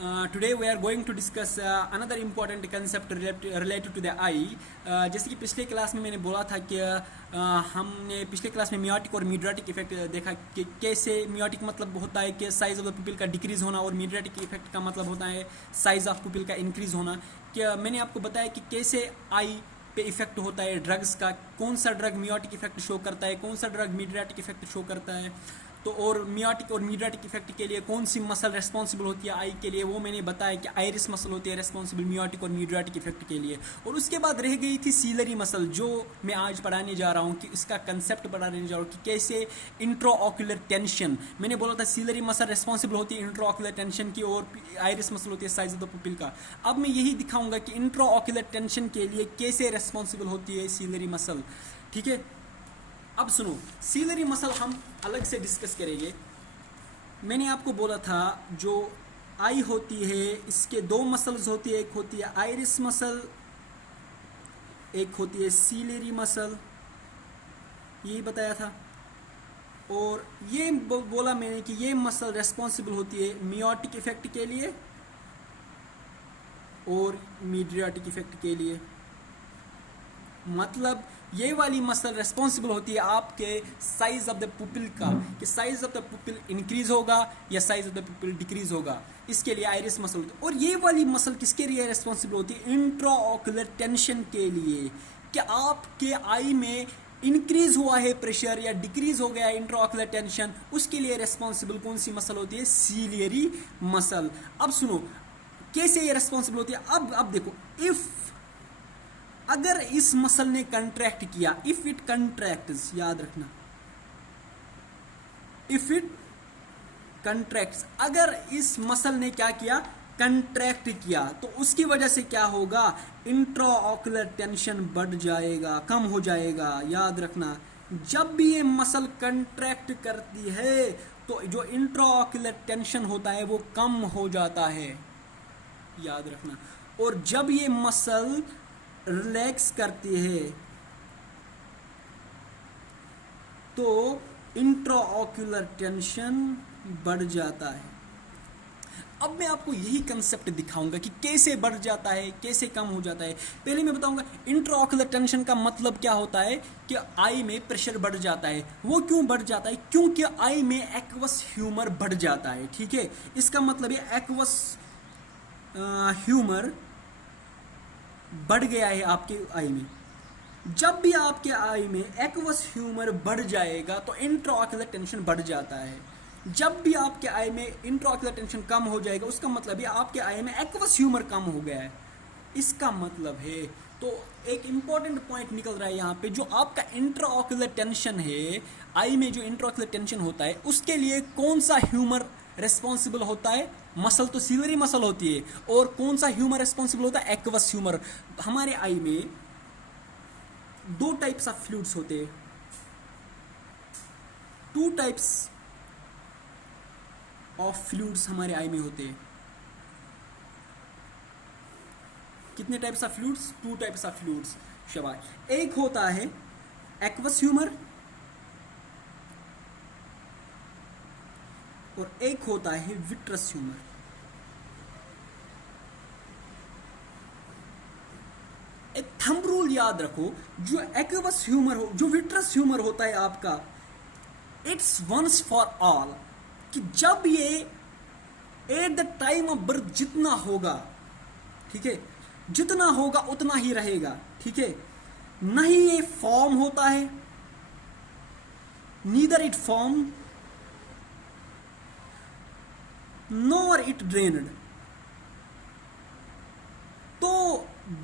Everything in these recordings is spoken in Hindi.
Today we are going to discuss another important concept related to the eye. जैसे कि पिछले क्लास में मैंने बोला था कि हमने पिछले क्लास में मियोटिक और मीडियाटिक इफेक्ट देखा कि कैसे मियोटिक मतलब होता है कि साइज ऑफ द पुपिल का डिक्रीज होना और मीडियाटिक इफेक्ट का मतलब होता है साइज ऑफ पुपिल का इंक्रीज होना। कि मैंने आपको बताया कि कैसे आई पे इफेक्ट होता है ड्रग्स का, कौन सा ड्रग मियोटिक इफेक्ट शो करता है, कौन सा ड्रग मीडियाटिक इफेक्ट शो करता है। तो और मियोटिक और मीडियाटिक इफेक्ट के लिए कौन सी मसल रेस्पॉन्सिबल होती है आई के लिए, वो मैंने बताया कि आइरिस मसल होती है रेस्पॉन्सिबल मियोटिक और मीडियाटिक इफेक्ट के लिए। और उसके बाद रह गई थी सीलरी मसल, जो मैं आज पढ़ाने जा रहा हूँ कि इसका कंसेप्ट पढ़ाने जा रहा हूँ कि कैसे इंट्राऑक्यूलर टेंशन। मैंने बोला था सीलरी मसल रेस्पॉन्सिबल होती है इंट्राऑक्यूलर टेंशन की और आइरिस मसल होती है साइज ऑफ द पुपिल का। अब मैं यही दिखाऊंगा कि इंट्राऑक्यूलर टेंशन के लिए कैसे रेस्पॉन्सिबल होती है सीलरी मसल। ठीक है, अब सुनो, सीलरी मसल हम अलग से डिस्कस करेंगे। मैंने आपको बोला था जो आई होती है इसके दो मसल्स होती है, एक होती है आइरिस मसल, एक होती है सीलरी मसल, यही बताया था। और ये बोला मैंने कि ये मसल रेस्पॉन्सिबल होती है मियोटिक इफेक्ट के लिए और मीडियाटिक इफेक्ट के लिए। मतलब ये वाली मसल रेस्पॉन्सिबल होती है आपके साइज ऑफ द पुपिल का, कि size of the pupil increase होगा या size of the pupil decrease होगा, इसके लिए आइरिस मसल होती है। और ये वाली मसल किसके लिए रेस्पॉन्सिबल होती है? इंट्राऑक्यूलर टेंशन के लिए, कि आपके आई में इंक्रीज हुआ है प्रेशर या डिक्रीज हो गया है इंट्राऑक्यूलर टेंशन, उसके लिए रेस्पॉन्सिबल कौन सी मसल होती है? Ciliary muscle. अब सुनो कैसे ये रेस्पॉन्सिबल होती है। अब देखो, इफ अगर इस मसल ने कंट्रैक्ट किया, इफ इट कंट्रैक्ट्स, याद रखना, इफ इट कंट्रैक्ट्स, अगर इस मसल ने क्या किया? कंट्रैक्ट किया, तो उसकी वजह से क्या होगा? इंट्राऑक्यूलर टेंशन बढ़ जाएगा, कम हो जाएगा। याद रखना, जब भी ये मसल कंट्रैक्ट करती है तो जो इंट्राऑक्यूलर टेंशन होता है वो कम हो जाता है, याद रखना। और जब ये मसल रिलैक्स करती है तो इंट्राऑक्यूलर टेंशन बढ़ जाता है। अब मैं आपको यही कंसेप्ट दिखाऊंगा कि कैसे बढ़ जाता है, कैसे कम हो जाता है। पहले मैं बताऊंगा इंट्राऑक्यूलर टेंशन का मतलब क्या होता है, कि आई में प्रेशर बढ़ जाता है। वो क्यों बढ़ जाता है? क्योंकि आई में एक्वस ह्यूमर बढ़ जाता है। ठीक है, इसका मतलब है एक्वस ह्यूमर बढ़ गया है आपके आई में। जब भी आपके आई में एक्वस ह्यूमर बढ़ जाएगा तो इंट्राऑक्यूलर टेंशन बढ़ जाता है। जब भी आपके आई में इंट्राऑक्यूलर टेंशन कम हो जाएगा उसका मतलब है आपके आई में एक्वस ह्यूमर कम हो गया है, इसका मतलब है। तो एक इंपॉर्टेंट पॉइंट निकल रहा है यहाँ पे, जो आपका इंट्राऑक्यूलर टेंशन है, आई में जो इंट्राऑक्यूलर टेंशन होता है उसके लिए कौन सा ह्यूमर रेस्पॉन्सिबल होता है? मसल तो सीलरी मसल होती है। और कौन सा ह्यूमर रेस्पॉन्सिबल होता है? Aqueous humour. हमारे आई में दो टाइप्स ऑफ फ्लूइड्स होते हैं, टू टाइप्स ऑफ फ्लूइड्स हमारे आई में होते हैं। कितने types of fluids? Two types of fluids. शाबाश। एक होता है एक्वस ह्यूमर और एक होता है विट्रस ह्यूमर। एक थंब रूल याद रखो, जो एक्वस ह्यूमर हो, जो विट्रस ह्यूमर होता है आपका, इट्स वंस फॉर ऑल, कि जब ये at the time of birth जितना होगा, ठीक है, जितना होगा उतना ही रहेगा। ठीक है, नहीं ये फॉर्म होता है, neither it form nor it drained. तो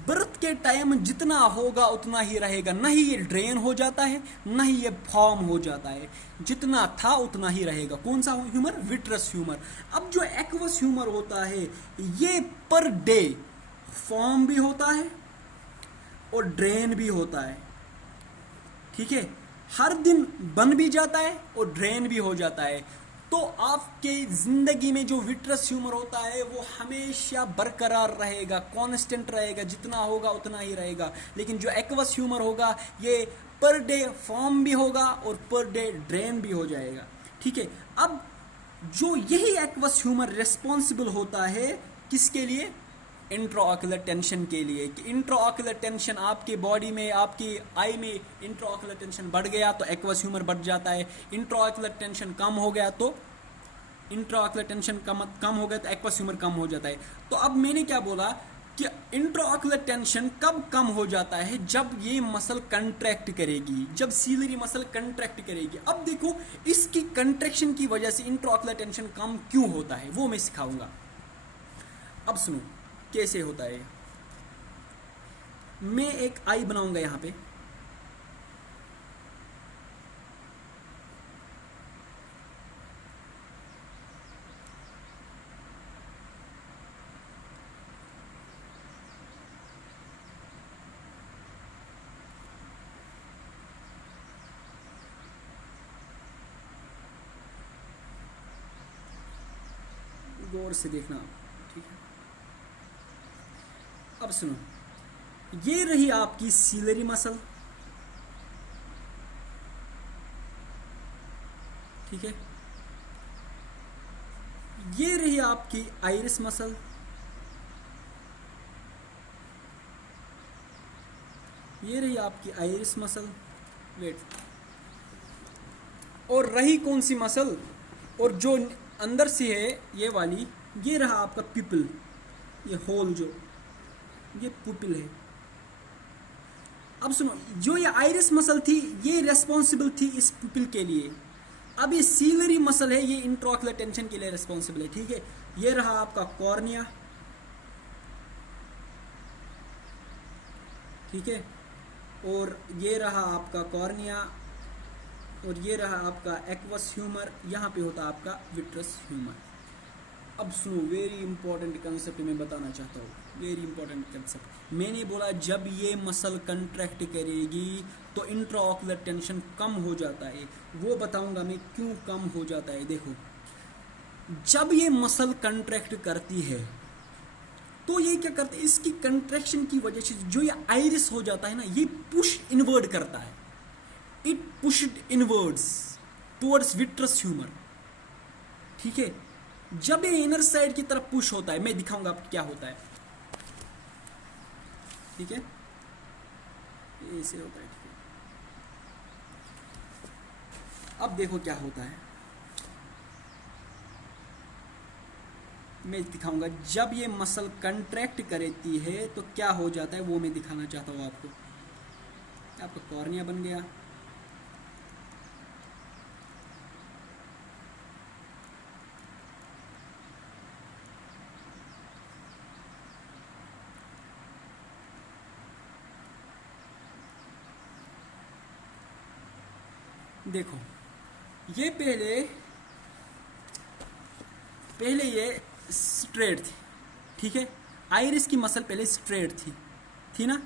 बर्थ के टाइम जितना होगा उतना ही रहेगा, नहीं ये ड्रेन हो जाता है नहीं ये फॉर्म हो जाता है, जितना था उतना ही रहेगा। कौन सा ह्यूमर? Vitreous humour. अब जो एक्वस ह्यूमर होता है ये पर डे फॉर्म भी होता है और ड्रेन भी होता है। ठीक है, हर दिन बन भी जाता है और ड्रेन भी हो जाता है। तो आपके जिंदगी में जो विट्रस ह्यूमर होता है वो हमेशा बरकरार रहेगा, कांस्टेंट रहेगा, जितना होगा उतना ही रहेगा। लेकिन जो एक्वस ह्यूमर होगा ये पर डे फॉर्म भी होगा और पर डे ड्रेन भी हो जाएगा। ठीक है, अब जो यही एक्वस ह्यूमर रिस्पॉन्सिबल होता है किसके लिए, इंट्राऑक्यूलर टेंशन के लिए। कि इंट्राऑक्यूलर टेंशन आपके बॉडी में, आपकी आई में इंट्राऑक्यूलर टेंशन बढ़ गया तो एक्वस ह्यूमर बढ़ जाता है, इंट्राऑक्यूलर टेंशन कम हो गया तो इंट्राऑक्यूलर टेंशन कम हो गया तो एक्वस ह्यूमर कम हो जाता है। तो अब मैंने क्या बोला कि इंट्राऑक्यूलर टेंशन कब कम हो जाता है, जब ये मसल कंट्रैक्ट करेगी, जब सीलरी मसल कंट्रैक्ट करेगी। अब देखो इसकी कंट्रैक्शन की वजह से इंट्राऑक्यूलर टेंशन कम क्यों होता है वो मैं सिखाऊंगा। अब सुनो कैसे होता है। मैं एक आई बनाऊंगा यहां पे, गौर से देखना, ठीक है। अब सुनो, ये रही आपकी सीलरी मसल, ठीक है। ये रही आपकी आइरिस मसल, ये रही आपकी आइरिस मसल, वेट, और रही कौन सी मसल, और जो अंदर से है ये वाली, ये रहा आपका पिपल, ये होल जो ये पुपिल है। अब सुनो, जो ये आइरिस मसल थी ये रेस्पॉन्सिबल थी इस पुपिल के लिए। अब ये सीलरी मसल है, ये इंट्राऑक्यूलर टेंशन के लिए रेस्पॉन्सिबल है, ठीक है। ये रहा आपका कॉर्निया, ठीक है, और ये रहा आपका कॉर्निया, और ये रहा आपका एक्वस ह्यूमर, यहाँ पे होता आपका विट्रस ह्यूमर। अब सुनो, वेरी इंपॉर्टेंट कंसेप्ट मैं बताना चाहता हूँ, वेरी इंपॉर्टेंट कंसेप्ट। मैंने बोला जब ये मसल कंट्रैक्ट करेगी तो इंट्राऑक्यूलर टेंशन कम हो जाता है, वो बताऊंगा मैं क्यों कम हो जाता है। देखो, जब ये मसल कंट्रैक्ट करती है तो ये क्या करता है, इसकी कंट्रैक्शन की वजह से जो ये आइरिस हो जाता है ना, ये पुश इनवर्ड करता है, it pushed inwards towards vitreous humour, ठीक है। जब ये इनर साइड की तरफ पुश होता है, मैं दिखाऊंगा आपको क्या होता है, ठीक है, ऐसे होता है, ठीक है। अब देखो क्या होता है, मैं दिखाऊंगा जब ये मसल कंट्रैक्ट करती है तो क्या हो जाता है, वो मैं दिखाना चाहता हूं आपको। आपका कॉर्निया बन गया, देखो ये पहले ये स्ट्रेट थी, ठीक है। आइरिस की मसल पहले स्ट्रेट थी ना।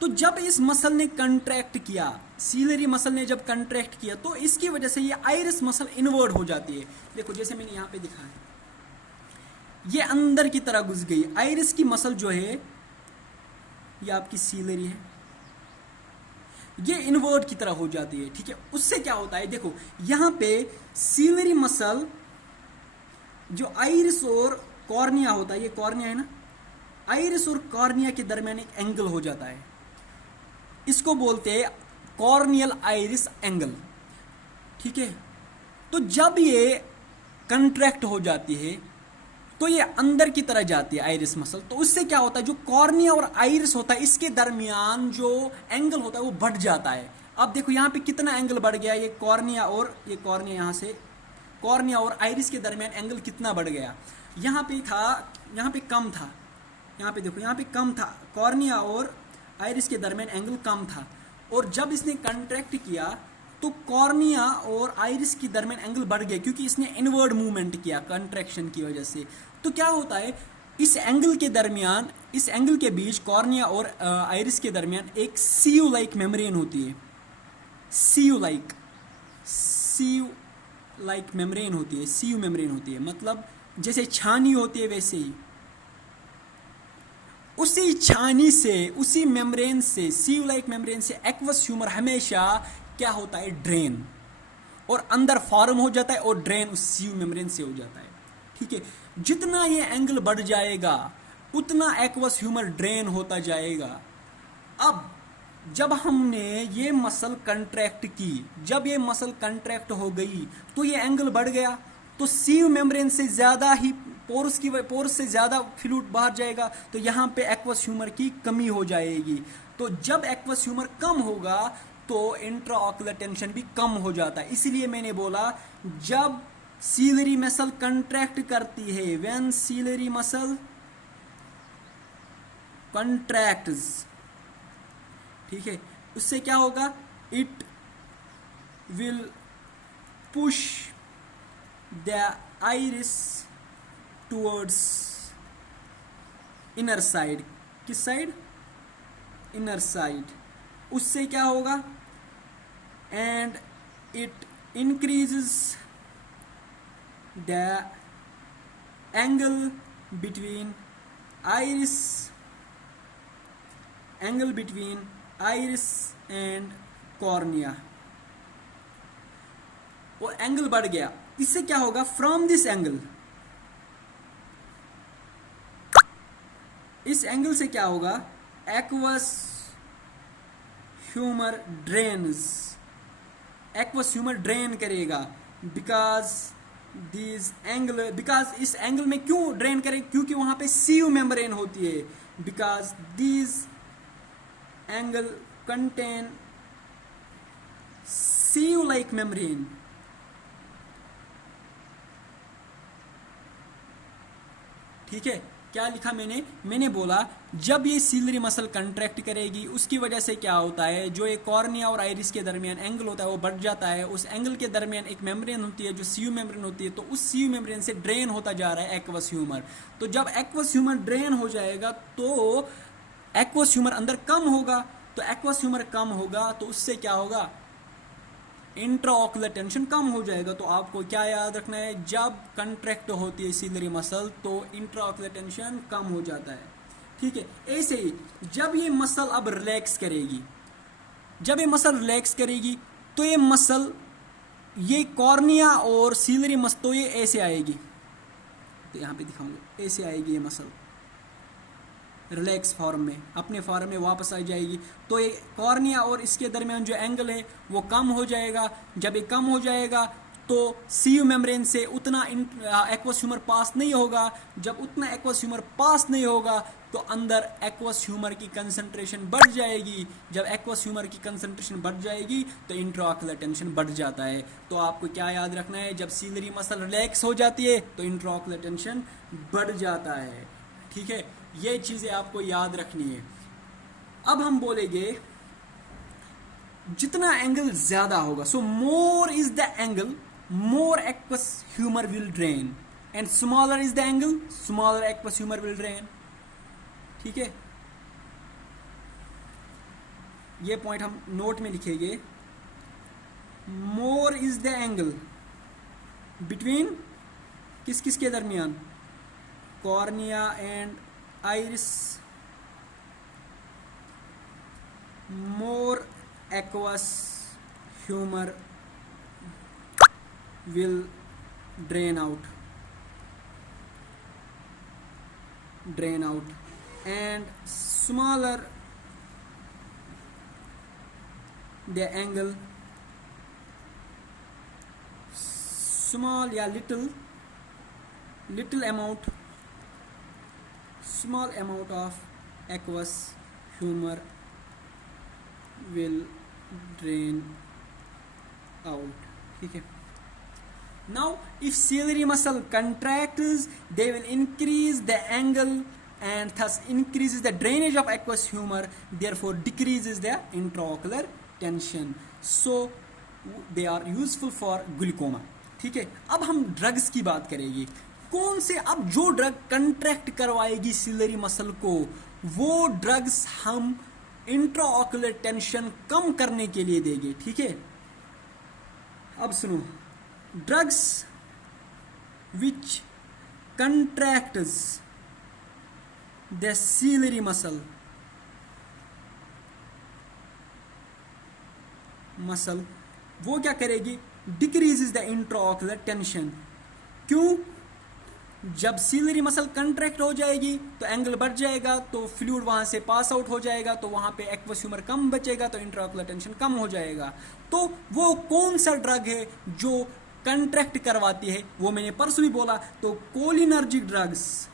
तो जब इस मसल ने कंट्रैक्ट किया, सीलरी मसल ने जब कंट्रैक्ट किया तो इसकी वजह से ये आइरिस मसल इनवर्ड हो जाती है। देखो जैसे मैंने यहां पे दिखाया, ये अंदर की तरह घुस गई। आइरिस की मसल जो है ये आपकी सीलरी है, ये इनवर्ट की तरह हो जाती है, ठीक है। उससे क्या होता है, देखो यहां पे सीलरी मसल, जो आइरिस और कॉर्निया होता है, ये कॉर्निया है ना, आइरिस और कॉर्निया के दरमियान एक एंगल हो जाता है, इसको बोलते हैं कॉर्नियल आइरिस एंगल, ठीक है। तो जब ये कंट्रैक्ट हो जाती है तो ये अंदर की तरह जाती है आइरिस मसल, तो उससे क्या होता है, जो कॉर्निया और आइरिस होता है इसके दरमियान जो एंगल होता है वो बढ़ जाता है। अब देखो यहाँ पे कितना एंगल बढ़ गया, ये कॉर्निया यहाँ से कॉर्निया और आइरिस के दरमियान एंगल कितना बढ़ गया। यहाँ पे कम था, यहाँ पे देखो यहाँ पे कम था, कॉर्निया और आइरिस के दरमियान एंगल कम था, और जब इसने कंट्रैक्ट किया तो कॉर्निया और आइरिस के दरमियान एंगल बढ़ गया, क्योंकि इसने इनवर्ड मूवमेंट किया कंट्रैक्शन की वजह से। तो क्या होता है, इस एंगल के दरमियान, इस एंगल के बीच कॉर्निया और आइरिस के दरमियान एक सीयू लाइक मेम्ब्रेन होती है, सीयू लाइक मेम्ब्रेन होती है, सीयू मेम्ब्रेन होती है, मतलब जैसे छानी होती है वैसे ही। उसी छानी से, उसी मेम्ब्रेन से, सीयू लाइक मेम्ब्रेन से एक्वस ह्यूमर हमेशा क्या होता है, ड्रेन। और अंदर फॉर्म हो जाता है और ड्रेन उस सीव मेम्ब्रेन से हो जाता है। ठीक है, जितना ये एंगल बढ़ जाएगा उतना एक्वस ह्यूमर ड्रेन होता जाएगा। अब जब हमने ये मसल कंट्रैक्ट की, जब ये मसल कंट्रैक्ट हो गई तो ये एंगल बढ़ गया, तो सीव मेम्ब्रेन से ज़्यादा ही पोर्स से ज़्यादा फ्लूइड बाहर जाएगा, तो यहाँ पे एक्वस ह्यूमर की कमी हो जाएगी। तो जब एक्वस ह्यूमर कम होगा तो इंट्राऑक्युलर टेंशन भी कम हो जाता है। इसलिए मैंने बोला जब सीलरी मसल कंट्रैक्ट करती है, व्हेन सीलरी मसल कंट्रैक्ट्स, ठीक है, उससे क्या होगा, it will push the iris towards inner side. किस साइड? Inner side. उससे क्या होगा, and it increases the angle between iris and cornea. और एंगल बढ़ गया, इससे क्या होगा, फ्रॉम दिस एंगल, इस एंगल से क्या होगा, एक्वस ह्यूमर ड्रेन करेगा। बिकॉज इस एंगल में क्यों ड्रेन करे, क्योंकि वहां पे सीव मेम्ब्रेन होती है। Because these angle contain sieve like membrane. ठीक है, क्या लिखा मैंने बोला जब ये सीलरी मसल कंट्रैक्ट करेगी उसकी वजह से क्या होता है, जो एक कॉर्निया और आइरिस के दरमियान एंगल होता है वो बढ़ जाता है। उस एंगल के दरमियान एक मेम्ब्रेन होती है जो सीव मेम्ब्रेन होती है, तो उस सीव मेम्ब्रेन से ड्रेन होता जा रहा है एक्वस ह्यूमर। तो जब एक्वस ह्यूमर ड्रेन हो जाएगा तो एक्वस ह्यूमर अंदर कम होगा, तो एक्वस ह्यूमर कम होगा तो उससे क्या होगा, इंट्राऑक्युलर टेंशन कम हो जाएगा। तो आपको क्या याद रखना है, जब कंट्रैक्ट होती है सीलरी मसल तो इंट्राऑक्युलर टेंशन कम हो जाता है। ठीक है, ऐसे ही जब ये मसल अब रिलैक्स करेगी, तो ये मसल, ये कॉर्निया और सीलरी मसल, तो ये ऐसे आएगी, तो यहाँ पे दिखाऊंगा, ऐसे आएगी ये मसल रिलैक्स फॉर्म में, अपने फॉर्म में वापस आ जाएगी। तो ये कॉर्निया और इसके दरमियान जो एंगल है वो कम हो जाएगा। जब ये कम हो जाएगा तो सीव मेम्ब्रेन से उतना एक्वस ह्यूमर पास नहीं होगा। जब उतना एक्वस ह्यूमर पास नहीं होगा तो अंदर एक्वस ह्यूमर की कंसंट्रेशन बढ़ जाएगी। जब एक्वस ह्यूमर की कंसंट्रेशन बढ़ जाएगी तो इंट्राऑक्युलर टेंशन बढ़ जाता है। तो आपको क्या याद रखना है, जब सीलरी मसल रिलैक्स हो जाती है तो इंट्राऑक्युलर टेंशन बढ़ जाता है। ठीक है, ये चीजें आपको याद रखनी है। अब हम बोलेंगे जितना एंगल ज्यादा होगा, so more is the angle, more aqueous humour will drain, and smaller is the angle, smaller aqueous humour will drain. ठीक है, ये पॉइंट हम नोट में लिखेंगे। More is the angle between किस किस के दरमियान, cornea and iris, more aqueous humor will drain out, and smaller the angle, small या little small amount of aqueous humor will drain out. ठीक है, now if ciliary muscle contracts they will increase the angle and thus increases the drainage of aqueous humor, therefore decreases the intraocular tension, so they are useful for glaucoma. ठीक है, अब हम ड्रग्स की बात करेंगे। कौन से, अब जो ड्रग कंट्रैक्ट करवाएगी सीलरी मसल को वो ड्रग्स हम इंट्राऑक्युलर टेंशन कम करने के लिए देंगे। ठीक है, अब सुनो, drugs which contracts the ciliary muscle वो क्या करेगी, डिक्रीजेज द इंट्राऑक्यूलर टेंशन। क्यों? जब सीलरी मसल कंट्रैक्ट हो जाएगी तो एंगल बढ़ जाएगा, तो फ्लूइड वहां से पास आउट हो जाएगा, तो वहां पे एक्वस ह्यूमर कम बचेगा, तो इंट्राऑक्यूलर टेंशन कम हो जाएगा। तो वो कौन सा ड्रग है जो कंट्रैक्ट करवाती है? वो मैंने परसों भी बोला, तो कोलिनर्जिक ड्रग्स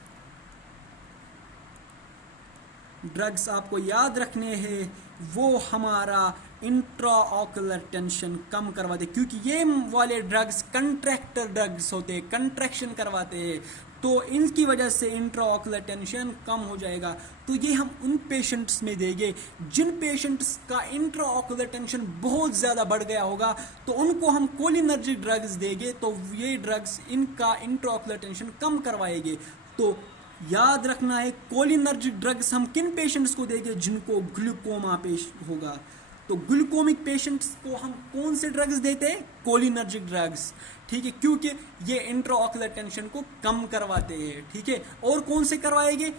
आपको याद रखने हैं, वो हमारा इंट्राऑक्यूलर टेंशन कम करवाते, क्योंकि ये वाले ड्रग्स कंट्रैक्टर ड्रग्स होते हैं, कंट्रैक्शन करवाते हैं, तो इनकी वजह से इंट्राऑक्यूलर टेंशन कम हो जाएगा। तो ये हम उन पेशेंट्स में देंगे जिन पेशेंट्स का इंट्राऑक्यूलर टेंशन बहुत ज़्यादा बढ़ गया होगा, तो उनको हम कोलिनर्जिक ड्रग्स देंगे, तो ये ड्रग्स इनका इंट्राऑक्यूलर टेंशन कम करवाएंगे। तो याद रखना है, कोलिनर्जिक ड्रग्स हम किन पेशेंट्स को देंगे? जिनको ग्लूकोमा पेश होगा। तो ग्लूकोमिक पेशेंट्स को हम कौन से ड्रग्स देते हैं? कोलिनर्जिक ड्रग्स, ठीक है, क्योंकि ये इंट्राऑक्यूलर टेंशन को कम करवाते हैं, ठीक है। और कौन से करवाएंगे?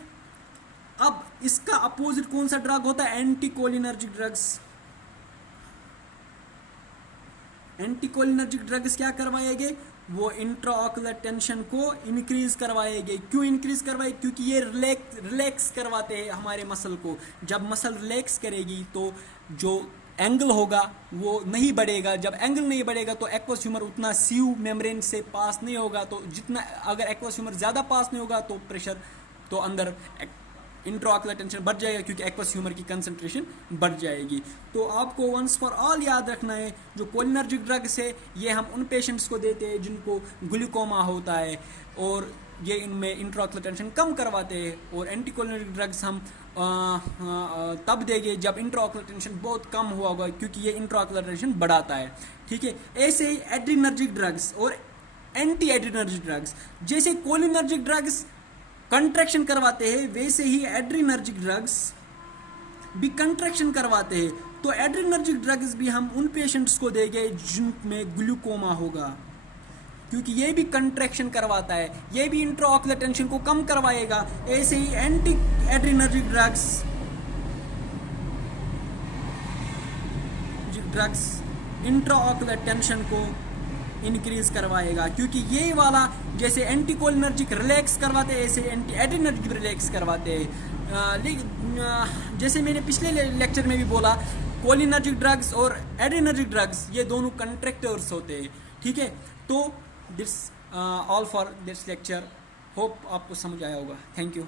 अब इसका अपोजिट कौन सा ड्रग होता है? Anticholinergic drugs. एंटीकोलिनर्जिक ड्रग्स क्या करवाएंगे? वो इंट्राऑक्यूलर टेंशन को इंक्रीज करवाएंगे। क्यों इंक्रीज करवाए? क्योंकि ये रिलैक्स करवाते हैं हमारे मसल को। जब मसल रिलैक्स करेगी तो जो एंगल होगा वो नहीं बढ़ेगा। जब एंगल नहीं बढ़ेगा तो एक्वस ह्यूमर उतना सीव मेम्ब्रेन से पास नहीं होगा, तो जितना अगर एक्वस ह्यूमर ज़्यादा पास नहीं होगा तो प्रेशर तो अंदर इंट्राऑक्यूलर टेंशन बढ़ जाएगा, क्योंकि एक्वस ह्यूमर की कंसंट्रेशन बढ़ जाएगी। तो आपको वंस फॉर ऑल याद रखना है, जो कोलिनर्जिक ड्रग्स है ये हम उन पेशेंट्स को देते हैं जिनको ग्लूकोमा होता है, और ये इनमें इंट्राऑक्यूलर टेंशन कम करवाते हैं। और एंटीकोलिनर्जिक ड्रग्स हम तब देंगे जब इंट्राऑक्यूलर टेंशन बहुत कम हुआ होगा, क्योंकि ये इंट्राऑक्यूलर टेंशन बढ़ाता है, ठीक है। ऐसे ही एड्रीनर्जिक ड्रग्स और एंटी एड्रीनर्जिक ड्रग्स, जैसे कोलिनर्जिक ड्रग्स कंट्रैक्शन करवाते हैं, वैसे ही एड्रीनर्जिक ड्रग्स भी कंट्रैक्शन करवाते हैं। तो एड्रीनर्जिक ड्रग्स भी हम उन पेशेंट्स को देंगे जिनमें ग्लूकोमा होगा, क्योंकि ये भी कंट्रैक्शन करवाता है, ये भी इंट्राऑक्यूलर टेंशन को कम करवाएगा। ऐसे ही anti adrenergic drugs intraocular tension को इंक्रीज करवाएगा, क्योंकि ये वाला जैसे एंटीकोलिनर्जिक रिलैक्स करवाते हैं, ऐसे एंटी एड्रीनर्जिक रिलैक्स करवाते हैं। जैसे मैंने पिछले लेक्चर में भी बोला, कोलिनर्जिक ड्रग्स और एड्रीनर्जिक ड्रग्स ये दोनों कंट्रैक्टर्स होते हैं, ठीक है। तो this all for this lecture, hope आपको समझ आया होगा। Thank you.